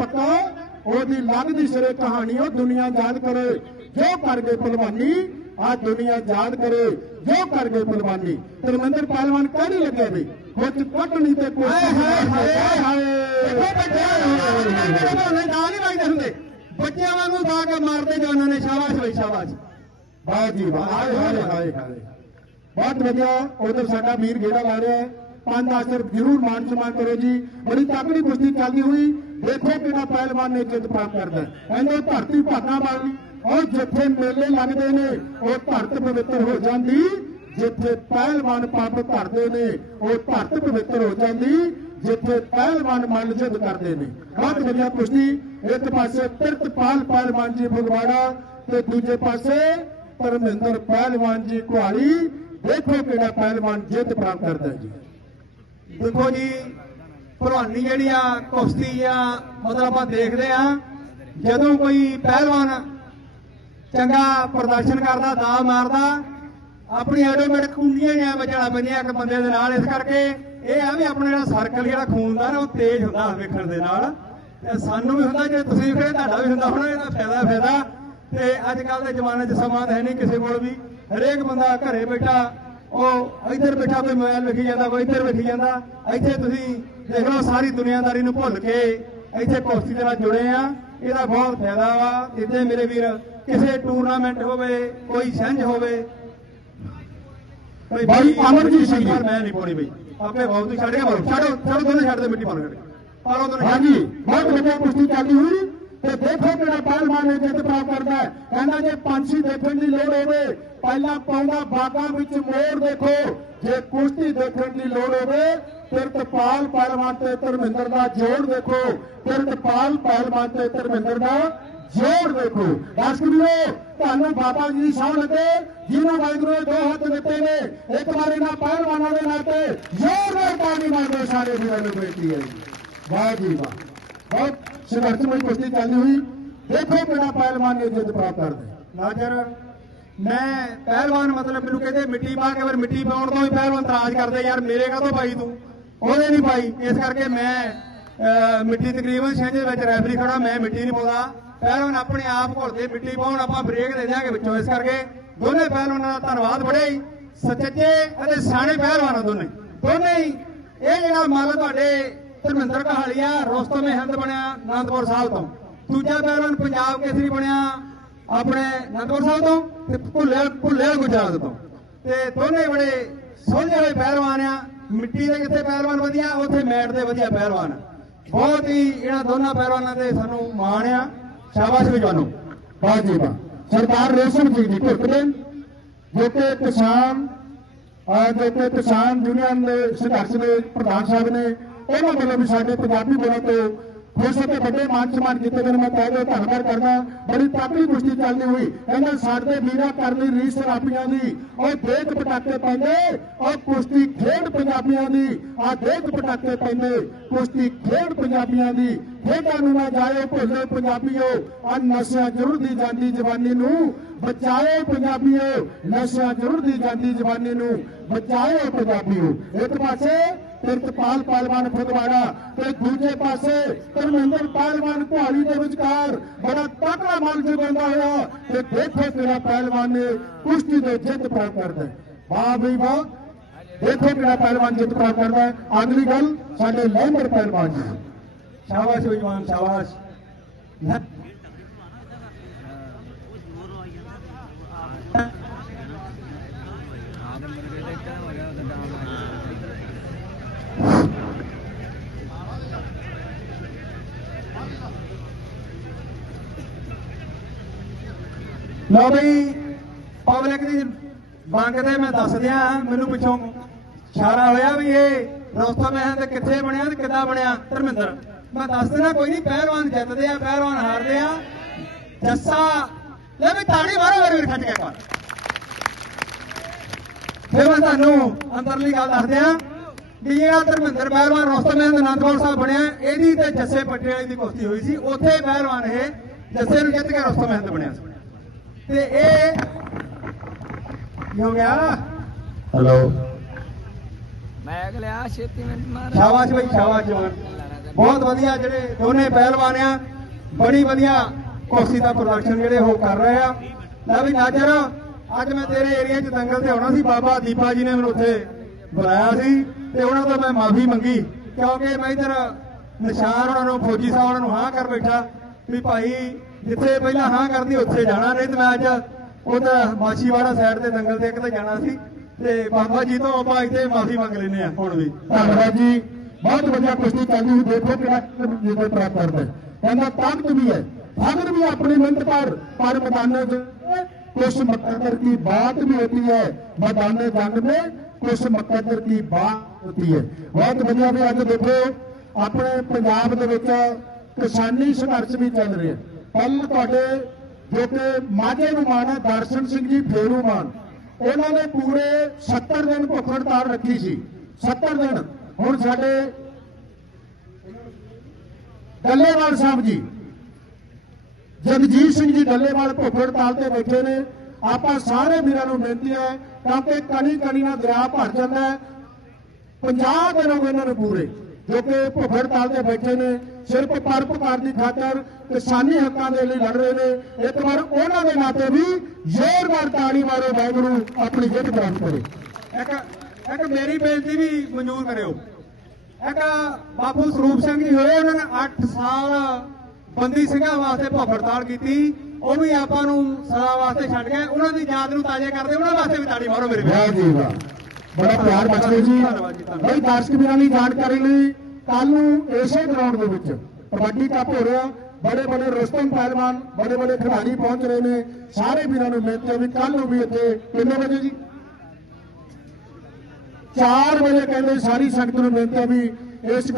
ਪੱਕਾ ਉਹਦੀ ਲੱਗਦੀ ਸਿਰੇ ਕਹਾਣੀ ਉਹ ਦੁਨੀਆ ਯਾਦ ਕਰੇ। ਜੋ ਕਰ ਗਏ ਪਹਿਲਵਾਨੀ ਆ ਦੁਨੀਆ ਯਾਦ ਕਰੇ। ਜੋ ਕਰ ਗਏ ਪਹਿਲਵਾਨੀ। ਧਰਮਿੰਦਰ ਪਹਿਲਵਾਨ ਕਹਿਣੀ ਲੱਗੇ ਵੀ? ਕੁਝ ਕੱਟਣੀ ਤੇ ਕੋਈ ਹਾਏ ਹਾਏ ਹਾਏ। ਨਾਲ ਹੀ ਵੱਜਦੇ ਹੁੰਦੇ। ਬੱਚਿਆਂ ਵਾਂਗੂ ਦਾ ਕੇ ਮਾਰਦੇ ਜੋ ਉਹਨਾਂ ਨੇ ਸ਼ਾਬਾਸ਼ ਬਈ ਸ਼ਾਬਾਸ਼। ਵਾਹ ਜੀ ਵਾਹ। ਹਾਏ ਹਾਏ ਹਾਏ। ਹਾਏ ਬਹੁਤ ਵਧੀਆ। ਉਧਰ ਸਾਡਾ ਵੀਰ ਗੇੜਾ ਲਾ ਰਿਹਾ ਹੈ। ਪੰਜ ਸਿਰਫ ਜ਼ਰੂਰ ਮਾਨ ਸਨਮਾਨ ਕਰੋ ਜੀ। ਬੜੀ ਤਕੜੀ ਕੁਸ਼ਤੀ ਚੱਲਦੀ ਹੋਈ। ਦੇਖੋ ਕਿਹੜਾ ਪਹਿਲਵਾਨ ਨੇ ਜਿੱਤ ਪ੍ਰਾਪਤ ਕਰਦਾ ਕਹਿੰਦੇ ਧਰਤੀ ਭਾਗਾ ਵਾਲੀ ਔਰ ਜਿੱਥੇ ਮੇਲੇ ਲੱਗਦੇ ਨੇ, ਉਹ ਧਰਤ ਪਵਿੱਤਰ ਹੋ ਜਾਂਦੀ। ਜਿੱਥੇ ਪਹਿਲਵਾਨ ਪੱਬ ਧਰਦੇ ਨੇ, ਉਹ ਧਰਤ ਪਵਿੱਤਰ ਹੋ ਜਾਂਦੀ। ਜਿੱਥੇ ਪਹਿਲਵਾਨ ਮਨ ਜਿੱਦ ਕਰਦੇ ਨੇ। ਬਹੁਤ ਵਧੀਆ ਕੁਸ਼ਤੀ। ਇੱਕ ਪਾਸੇ ਪਿਰਤਪਾਲ ਪਹਿਲਵਾਨ ਜੀ ਫਗਵਾੜਾ ਤੇ ਦੂਜੇ ਪਾਸੇ ਧਰਮਿੰਦਰ ਪਹਿਲਵਾਨ ਜੀ ਕੁਹਾੜੀ ਦੇਖੋ ਕਿਹੜਾ ਪਹਿਲਵਾਨ ਜਿੱਤ ਪ੍ਰਾਪਤ ਕਰਦਾ ਜੀ। ਦੇਖੋ ਜੀ, ਭਲਵਾਨੀ ਜਿਹੜੀ ਆ, ਕੁਸ਼ਤੀ ਆ, ਮਤਲਬ ਆਪਾਂ ਦੇਖਦੇ ਆ, ਜਦੋਂ ਕੋਈ ਪਹਿਲਵਾਨ ਚੰਗਾ ਪ੍ਰਦਰਸ਼ਨ ਕਰਦਾ ਦਾ ਮਾਰਦਾ, ਆਪਣੀ ਆਟੋਮੈਟਿਕ ਕੁੰਡੀਆਂ ਜਾਂ ਬਚਣਾ ਪੈਂਦੀਆਂ ਇੱਕ ਬੰਦੇ ਦੇ ਨਾਲ, ਇਸ ਕਰਕੇ ਇਹ ਆ ਵੀ ਆਪਣਾ ਜਿਹੜਾ ਸਰਕਲ ਜਿਹੜਾ ਖੂਨ ਦਾ ਉਹ ਤੇਜ਼ ਹੁੰਦਾ ਵੇਖਣ ਦੇ ਨਾਲ। ਤੇ ਸਾਨੂੰ ਵੀ ਹੁੰਦਾ, ਜੇ ਤੁਸੀਂ ਫਿਰ ਤੁਹਾਡਾ ਵੀ ਹੁੰਦਾ ਹੋਣਾ, ਇਹਦਾ ਫਾਇਦਾ ਫਾਇਦਾ। ਤੇ ਅੱਜ ਕੱਲ ਦੇ ਜ਼ਮਾਨੇ 'ਚ ਸਮਾਂ ਤਾਂ ਹੈ ਨਹੀਂ ਕਿਸੇ ਕੋਲ ਵੀ। ਹਰੇਕ ਬੰਦਾ ਘਰੇ ਬੈਠਾ ਉਹ ਇੱਧਰ ਬੈਠਾ ਕੋਈ ਮੋਬਾਈਲ ਵੇਖੀ ਜਾਂਦਾ ਕੋਈ ਇੱਧਰ ਵੇਖੀ ਜਾਂਦਾ। ਇੱਥੇ ਤੁਸੀਂ ਦੇਖ ਲਓ ਸਾਰੀ ਦੁਨੀਆਦਾਰੀ ਨੂੰ ਭੁੱਲ ਕੇ ਇੱਥੇ ਕੁਸ਼ਤੀ ਦੇ ਨਾਲ ਜੁੜੇ ਆ। ਇਹਦਾ ਬਹੁਤ ਫਾਇਦਾ ਵਾ। ਜਿੱਦੇ ਮੇਰੇ ਵੀਰ ਕਿਸੇ ਟੂਰਨਾਮੈਂਟ ਹੋਵੇ ਕੋਈ ਸਿੰਝ ਹੋਵੇ ਕੋਈ ਬਾਈ ਅਮਰਜੀਤ ਸਿੰਘ ਜੀ। ਪਰ ਮੈਂ ਨਹੀਂ ਪਾਉਣੀ ਬਈ। ਆਪੇ ਬਹੁਤ ਛੱਡ ਕੇ ਮਾਰੋ ਛੱਡੋ ਛੱਡੋ ਦੋਨੇ ਛੱਡ ਦੇ ਮਿੱਟੀ ਪਾਉਣ ਕੱਢ ਪਾਲੋ ਦੋਨੇ। ਹਾਂਜੀ ਬਹੁਤ ਵਧੀਆ ਕੁਸ਼ਤੀ ਚੱਲਦੀ ਹੋਈ ਤੇ ਦੇਖੋ ਕਿਹੜਾ ਪਹਿਲਵਾਨ ਨੇ ਜਿੱਤ ਪ੍ਰਾਪਤ ਕਰਦਾ ਹੈ। ਕਹਿੰਦਾ ਜੇ ਪੰਛੀ ਦੇਖਣ ਦੀ ਲੋੜ ਹੋਵੇ ਪਹਿਲਾਂ ਪਾਉਂਦਾ ਬਾਗਾਂ ਵਿੱਚ ਮੋਰ ਦੇਖੋ। ਜੇ ਕੁਸ਼ਤੀ ਦੇਖਣ ਦੀ ਲੋੜ ਹੋਵੇ ਕਿਰਤਪਾਲ ਪਹਿਲਵਾਨ ਤੇ ਧਰਮਿੰਦਰ ਦਾ ਜੋੜ ਦੇਖੋ। ਕਿਰਤਪਾਲ ਪਹਿਲਵਾਨ ਤੇ ਧਰਮਿੰਦਰ ਦਾ ਜੋੜ ਦੇਖੋ। ਦਰਸ਼ਕ ਵੀਰੋ ਤੁਹਾਨੂੰ ਬਾਬਾ ਜੀ ਦੀ ਲੱਗੇ। ਜਿਹਨਾਂ ਵਾਹਿਗੁਰੂ ਨੇ ਦੋ ਹੱਥ ਦਿੱਤੇ ਨੇ, ਇੱਕ ਵਾਰ ਇਹਨਾਂ ਪਹਿਲਵਾਨਾਂ ਦੇ ਨਾਤੇ ਜ਼ੋਰਦਾਰ ਤਾੜੀ ਮਾਰੋ ਸਾਰੇ ਵੀਰਾਂ ਨੂੰ ਬੇਨਤੀ ਹੈ ਜੀ। ਵਾਹ ਜੀ ਵਾਹ ਬਹੁਤ ਸੰਘਰਸ਼ਮਈ ਕੁਸ਼ਤੀ ਚੱਲਦੀ ਹੋਈ। ਦੇਖੋ ਕਿਹੜਾ ਪਹਿਲਵਾਨ ਨੇ ਜਿੱਤ ਪ੍ਰਾਪਤ ਕਰਦੇ। ਨਾਜਰ ਮੈਂ ਪਹਿਲਵਾਨ ਮਤਲਬ ਮੈਨੂੰ ਕਹਿੰਦੇ ਮਿੱਟੀ ਪਾ ਕੇ ਫਿਰ ਮਿੱਟੀ ਪਾਉਣ ਤੋਂ ਹੀ ਪਹਿਲਵਾਨ ਇਤਰਾਜ਼ ਕਰਦੇ, ਯਾਰ ਮੇਰੇ ਕਾਹਤੋਂ ਪਾਈ ਤੂੰ? ਉਹਦੇ ਨਹੀਂ ਪਾਈ। ਇਸ ਕਰਕੇ ਮੈਂ ਮਿੱਟੀ ਤਕਰੀਬਨ ਛੇ ਵਿੱਚ ਰੈਫਰੀ ਖੜਾ ਮੈਂ ਮਿੱਟੀ ਨਹੀਂ ਪਾਉਂਦਾ। ਪਹਿਲਵਾਨ ਆਪਣੇ ਆਪ ਘੁਲਦੇ ਮਿੱਟੀ ਪਾਉਣ, ਆਪਾਂ ਬ੍ਰੇਕ ਦੇ ਦਿਆਂਗੇ ਵਿੱਚੋਂ। ਇਸ ਕਰਕੇ ਦੋਨੇ ਪਹਿਲਵਾਨਾਂ ਦਾ ਧੰਨਵਾਦ ਬੜੇ ਸੱਚੇ ਅਤੇ ਸਿਆਣੇ ਪਹਿਲਵਾਨ ਆ ਦੋਨੇ। ਦੋਨੇ ਹੀ। ਇਹ ਜਿਹੜਾ ਮੱਲ ਤੁਹਾਡੇ ਧਰਮਿੰਦਰ ਕਹਾਲੀਆ ਰੋਸਤਮ ਹਿੰਦ ਬਣਿਆ ਆਨੰਦਪੁਰ ਸਾਹਿਬ ਤੋਂ। ਦੂਜਾ ਪਹਿਲਵਾਨ ਪੰਜਾਬ ਕੇਸਰੀ ਬਣਿਆ। ਆਪਣੇ ਨੰਦਪੁਰ ਸਾਹਿਬ ਤੋਂ ਤੇ ਭੁੱਲੇ ਭੁੱਲੇ ਗੁਜਰਾਤ ਤੋਂ। ਤੇ ਦੋਨੇ ਬੜੇ ਸੋਹਣੇ ਵਾਲੇ ਪਹਿਲਵਾਨ ਆ। ਮਿੱਟੀ ਦੇ ਕਿੱਥੇ ਪਹਿਲਵਾਨ ਵਧੀਆ, ਉੱਥੇ ਮੈਟ ਦੇ ਵਧੀਆ ਪਹਿਲਵਾਨ ਬਹੁਤ ਹੀ ਇਹਨਾਂ ਦੋਨਾਂ ਪਹਿਲਵਾਨਾਂ ਤੇ ਸਾਨੂੰ ਮਾਣ ਆ। ਸ਼ਾਬਾਸ਼ ਵੀ ਤੁਹਾਨੂੰ। ਵਾਹ ਜੀ ਵਾਹ ਸਰਦਾਰ ਰੇਸ਼ਮ ਜੀ ਦੀ ਘੁੱਟਦੇ ਜੋ ਕਿ ਕਿਸਾਨ, ਅਹ ਜੋ ਕਿ ਕਿਸਾਨ ਯੂਨੀਅਨ ਦੇ ਸੰਘਰਸ਼ ਦੇ ਪ੍ਰਧਾਨ ਸਾਹਿਬ ਨੇ, ਉਹਨਾਂ ਵੱਲੋਂ ਵੀ ਸਾਡੇ ਪੰਜਾਬੀ ਬੋਲਾਂ ਤੋਂ ਖੁਸ਼ ਅਤੇ ਵੱਡੇ ਮਾਨ ਸਨਮਾਨ ਕੀਤੇ ਨੇ। ਮੈਂ ਤਹਿ ਦਿਲੋਂ ਧੰਨਵਾਦ ਕਰਦਾ। ਬੜੀ ਤਕੜੀ ਕੁਸ਼ਤੀ ਚੱਲਦੀ ਹੋਈ ਇਹਨਾਂ ਸਾਡੇ ਵੀਰਾਂ ਕਰਨੀ ਰੀਸ ਸਰਾਪੀਆਂ ਦੀ ਉਹ ਦੇਖ ਪਟਾਕੇ ਪੈਂਦੇ ਉਹ ਕੁਸ਼ਤੀ ਖੇਡ ਪੰਜਾਬੀਆਂ ਦੀ ਆ ਦੇਖ ਪਟਾਕੇ ਪੈਂਦੇ ਕੁਸ਼ਤੀ ਖੇਡ ਪੰਜਾਬੀਆਂ ਦੀ। ਖੇਡਾਂ ਨੂੰ ਨਾ ਜਾਏ ਭੁੱਲੇ ਪੰਜਾਬੀਓ ਆ ਨਸ਼ਿਆਂ ਜ਼ਰੂਰ ਦੀ ਜਾਂਦੀ ਜਵਾਨੀ ਨੂੰ। ਬਚਾਓ ਪੰਜਾਬੀਓ, ਨਸ਼ਿਆਂ ਜ਼ਰੂਰ ਦੀ ਜਾਂਦੀ ਜਵਾਨੀ ਨੂੰ। ਬਚਾਓ ਪੰਜਾਬੀਓ। ਇੱਕ ਪਾਸੇ ਤਿਰਤਪਾਲ ਪਹਿਲਵਾਨ ਫਗਵਾੜਾ ਤੇ ਦੂਜੇ ਪਾਸੇ ਧਰਮਿੰਦਰ ਪਹਿਲਵਾਨ ਕੁਹਾੜੀ ਦੇ ਵਿਚਕਾਰ ਬੜਾ ਤਕੜਾ ਮਨ ਜੁਗਾਉਂਦਾ ਹੋਇਆ ਤੇ ਦੇਖੋ ਤੇਰਾ ਪਹਿਲਵਾਨ ਨੇ ਕੁਸ਼ਤੀ ਦੇ ਜਿੱਤ ਪ੍ਰਾਪਤ ਕਰਦਾ ਵਾਹ ਬਈ ਵਾਹ। ਦੇਖੋ ਕਿਹੜਾ ਪਹਿਲਵਾਨ ਜਿੱਤ ਪ੍ਰਾਪਤ ਕਰਦਾ ਅਗਲੀ ਗੱਲ, ਸਾਡੇ ਲਹਿੰਦਰ ਪਹਿਲਵਾਨ ਜੀ। ਦੀ। ਸ਼ਾਬਾਸ਼ ਜਵਾਨ, ਸ਼ਾਬਾਸ਼। ਲੋ ਬਈ ਪਬਲਿਕ ਦੀ ਮੰਗ ਤੇ ਮੈਂ ਦੱਸ ਦਿਆਂ ਮੈਨੂੰ ਪਿੱਛੋਂ ਇਸ਼ਾਰਾ ਹੋਇਆ ਵੀ ਇਹ ਰੋਸਤਮ ਹੈ ਤੇ ਕਿੱਥੇ ਬਣਿਆ ਤੇ ਕਿੱਦਾਂ ਬਣਿਆ? ਧਰਮਿੰਦਰ, ਮੈਂ ਦੱਸ ਦੇਣਾ ਕੋਈ ਨਹੀਂ, ਪਹਿਲਵਾਨ ਜਿੱਤਦੇ ਆ, ਪਹਿਲਵਾਨ ਹਾਰਦੇ ਆ। ਜੱਸਾ, ਲੈ ਵੀ ਤਾੜੀ ਮਾਰੋ ਮੇਰੇ ਵੀਰ ਖੱਟ ਕੇ ਇੱਕ ਫਿਰ ਮੈਂ ਤੁਹਾਨੂੰ ਅੰਦਰਲੀ ਗੱਲ ਦੱਸ ਦਿਆਂ ਵੀ ਜਿਹੜਾ ਧਰਮਿੰਦਰ ਪਹਿਲਵਾਨ ਰੋਸਤਮ ਹੈ ਅਨੰਦਪੁਰ ਸਾਹਿਬ ਬਣਿਆ। ਇਹਦੀ ਤੇ ਜੱਸੇ ਪੱਟੇ ਵਾਲੀ ਦੀ ਕੁਸ਼ਤੀ ਹੋਈ ਸੀ। ਉੱਥੇ ਪਹਿਲਵਾਨ ਇਹ ਜੱਸੇ ਨੂੰ ਜਿੱਤ ਕੇ ਰੋਸਤਮ ਹਿੰਦ ਬਣਿਆ ਸੀ। ਤੇ ਇਹ ਕੀ ਹੋ ਗਿਆ। ਮੈਂ ਅਗਲੇ ਆ 36 ਮਿੰਟ ਮਾਰ। ਸ਼ਾਬਾਸ਼ ਬਈ ਸ਼ਾਬਾਸ਼ ਜਵਾਨ। ਬਹੁਤ ਵਧੀਆ ਜਿਹੜੇ ਦੋਨੇ ਪਹਿਲਵਾਨ ਆ। ਬੜੀ ਵਧੀਆ ਕੁਸ਼ਤੀ ਦਾ ਪ੍ਰਦਰਸ਼ਨ ਜਿਹੜੇ ਉਹ ਕਰ ਰਹੇ ਆ। ਲੈ ਵੀ ਨਾਜਰ ਅੱਜ ਮੈਂ ਤੇਰੇ ਏਰੀਆ 'ਚ ਦੰਗਲ ਤੇ ਆਉਣਾ ਸੀ। ਬਾਬਾ ਦੀਪਾ ਜੀ ਨੇ ਮੈਨੂੰ ਉੱਥੇ ਬੁਲਾਇਆ ਸੀ ਤੇ ਉਹਨਾਂ ਤੋਂ ਮੈਂ ਮਾਫੀ ਮੰਗੀ। ਕਿਉਂਕਿ ਮੈਂ ਇਧਰ ਨਿਸ਼ਾਨ ਉਹਨਾਂ ਨੂੰ ਫੌਜੀ ਸਾਹਿਬ ਉਹਨਾਂ ਨੂੰ ਹਾਂ ਕਰ ਬੈਠਾ ਵੀ ਭਾਈ ਜਿੱਥੇ ਪਹਿਲਾਂ ਹਾਂ ਕਰਨੀ, ਉੱਥੇ ਜਾਣਾ। ਨਹੀਂ ਤੇ ਮੈਂ ਅੱਜ ਉਹਦਾ ਮਾਛੀਵਾੜਾ ਸਾਈਡ ਤੇ ਦੰਗਲ ਤੇ ਇੱਕ ਤੇ ਜਾਣਾ ਸੀ। ਤੇ ਬਾਬਾ ਜੀ ਤੋਂ ਆਪਾਂ ਇੱਥੇ ਮਾਫੀ ਮੰਗ ਲੈਨੇ ਆ ਹੁਣ ਵੀ। ਧੰਨਵਾਦ ਜੀ। ਬਹੁਤ ਵਧੀਆ ਕੁਸ਼ਤੀ ਚੱਲਦੀ ਹੋਈ ਦੇਖੋ ਕਿਹੜਾ ਜਿਹਦੇ ਪ੍ਰਾਪਤ ਕਰਦਾ ਕਹਿੰਦਾ ਤਾਕਤ ਵੀ ਹੈ। ਅਗਰ ਵੀ ਆਪਣੀ ਮਿਹਨਤ ਪਰ ਪਰ ਮੈਦਾਨਾਂ 'ਚ ਕੁਛ ਮਕਦਰ ਕੀ ਬਾਤ ਵੀ ਹੋਤੀ ਹੈ। ਮਦਾਨੇ ਜੰਗ ਮੇ ਕੁਛ ਮਕਦਰ ਕੀ ਬਾਤ ਹੋਤੀ ਹੈ। ਬਹੁਤ ਵਧੀਆ ਵੀ ਅੱਜ ਦੇਖੋ, ਆਪਣੇ ਪੰਜਾਬ ਦੇ ਵਿੱਚ ਕਿਸਾਨੀ ਸੰਘਰਸ਼ ਵੀ ਚੱਲ ਰਿਹਾ। ਕੱਲ ਤੁਹਾਡੇ ਜੋ ਕਿ ਮਾਝੇ ਨੂੰ ਮਾਣ ਹੈ, ਦਰਸ਼ਨ ਸਿੰਘ ਜੀ ਫੇਰੂ ਮਾਨ ਉਹਨਾਂ ਨੇ ਪੂਰੇ 70 ਦਿਨ ਭੁੱਖ ਹੜਤਾਲ ਰੱਖੀ ਸੀ। 70 ਦਿਨ। ਹੁਣ ਸਾਡੇ ਡੱਲੇਵਾਲ ਸਾਹਿਬ ਜੀ, ਜਗਜੀਤ ਸਿੰਘ ਜੀ ਡੱਲੇਵਾਲ ਭੁੱਖ ਹੜਤਾਲ ਤੇ ਬੈਠੇ ਨੇ। ਆਪਾਂ ਸਾਰੇ ਵੀਰਾਂ ਨੂੰ ਬੇਨਤੀ ਹੈ ਤਾਂ ਕਿ ਕਣੀ ਕਣੀ ਨਾਲ ਦਰਿਆ ਭਰ ਜਾਂਦਾ ਹੈ। 50 ਦਿਨ ਹੋ ਗਏ ਇਹਨਾਂ ਨੂੰ ਪੂਰੇ। ਜੋ ਕਿ ਭੁੱਖ ਹੜਤਾਲ ਤੇ ਬੈਠੇ ਨੇ ਸਿਰਫ ਪਰਪਕਾਰ ਦੀ ਖਾਤਰ ਕਿਸਾਨੀ ਹੱਕਾਂ ਦੇ ਲਈ ਲੜ ਰਹੇ ਨੇ। ਇੱਕ ਵਾਰ ਉਹਨਾਂ ਦੇ ਨਾਤੇ ਵੀ ਜ਼ੋਰਦਾਰ ਤਾੜੀ ਮਾਰੋ ਵਾਹਿਗੁਰੂ ਆਪਣੀ ਜਿੱਤ ਪ੍ਰਾਪਤ ਕਰੇ। ਇੱਕ ਇੱਕ ਮੇਰੀ ਬੇਨਤੀ ਵੀ ਮਨਜ਼ੂਰ ਕਰਿਓ। ਇੱਕ ਬਾਪੂ ਸਰੂਪ ਸਿੰਘ ਜੀ ਹੋਏ ਉਹਨਾਂ ਨੇ 8 ਸਾਲ ਬੰਦੀ ਸਿੰਘਾਂ ਵਾਸਤੇ ਭੁੱਖ ਹੜਤਾਲ ਕੀਤੀ। ਉਹ ਵੀ ਆਪਾਂ ਨੂੰ ਸਦਾ ਵਾਸਤੇ ਛੱਡ ਗਏ। ਉਹਨਾਂ ਦੀ ਯਾਦ ਨੂੰ ਤਾਜ਼ੇ ਕਰਦੇ ਉਹਨਾਂ ਵਾਸਤੇ ਵੀ ਤਾੜੀ ਮਾਰੋ ਮੇਰੇ ਵੀਰ ਵਾਹ ਜੀ ਵਾਹ। ਬੜਾ ਪਿਆਰ ਬਖਸ਼ੇ ਜੀ। ਬਈ ਦਰਸ਼ਕ ਵੀਰਾਂ ਦੀ ਜਾਣਕਾਰੀ ਲਈ ਕੱਲ ਨੂੰ ਇਸੇ ਗਰਾਊਂਡ ਦੇ ਵਿੱਚ ਕਬੱਡੀ ਕੱਪ ਹੋ ਰਿਹਾ। ਬੜੇ ਬੜੇ ਰੁਸਤਮ ਪਹਿਲਵਾਨ, ਬੜੇ ਬੜੇ ਖਿਡਾਰੀ ਪਹੁੰਚ ਰਹੇ ਨੇ। ਸਾਰੇ ਵੀਰਾਂ ਨੂੰ ਬੇਨਤੀ ਹੈ ਵੀ ਕੱਲ ਨੂੰ ਵੀ ਇੱਥੇ ਕਿੰਨੇ ਵਜੇ ਜੀ? 4 ਵਜੇ ਕਹਿੰਦੇ ਸਾਰੀ ਸੰਗਤ ਨੂੰ ਬੇਨਤੀ ਹੈ ਵੀ ਇਸ